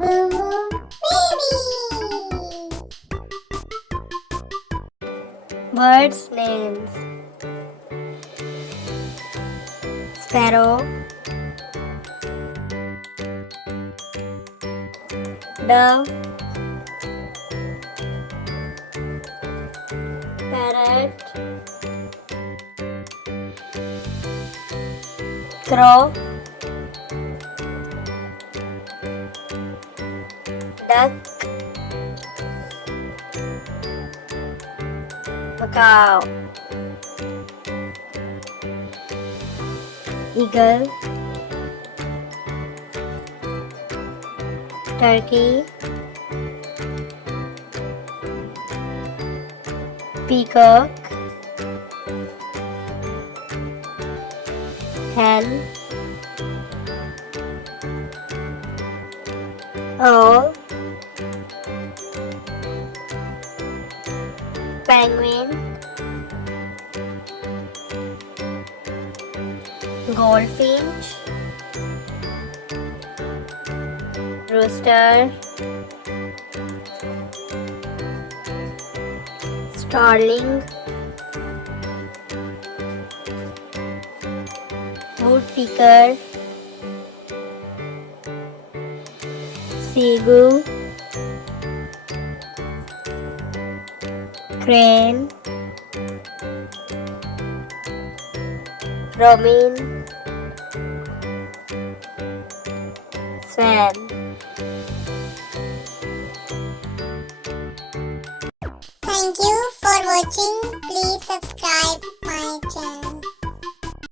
Boom Boom Baby. Birds names: Sparrow, Dove, Parrot, Crow, Duck, Macaw, Eagle, Turkey, Peacock, Hen, Owl, Penguin, Goldfinch, Rooster, Starling, Woodpecker, Seagull, Crane, Robin, Swan. Thank you for watching.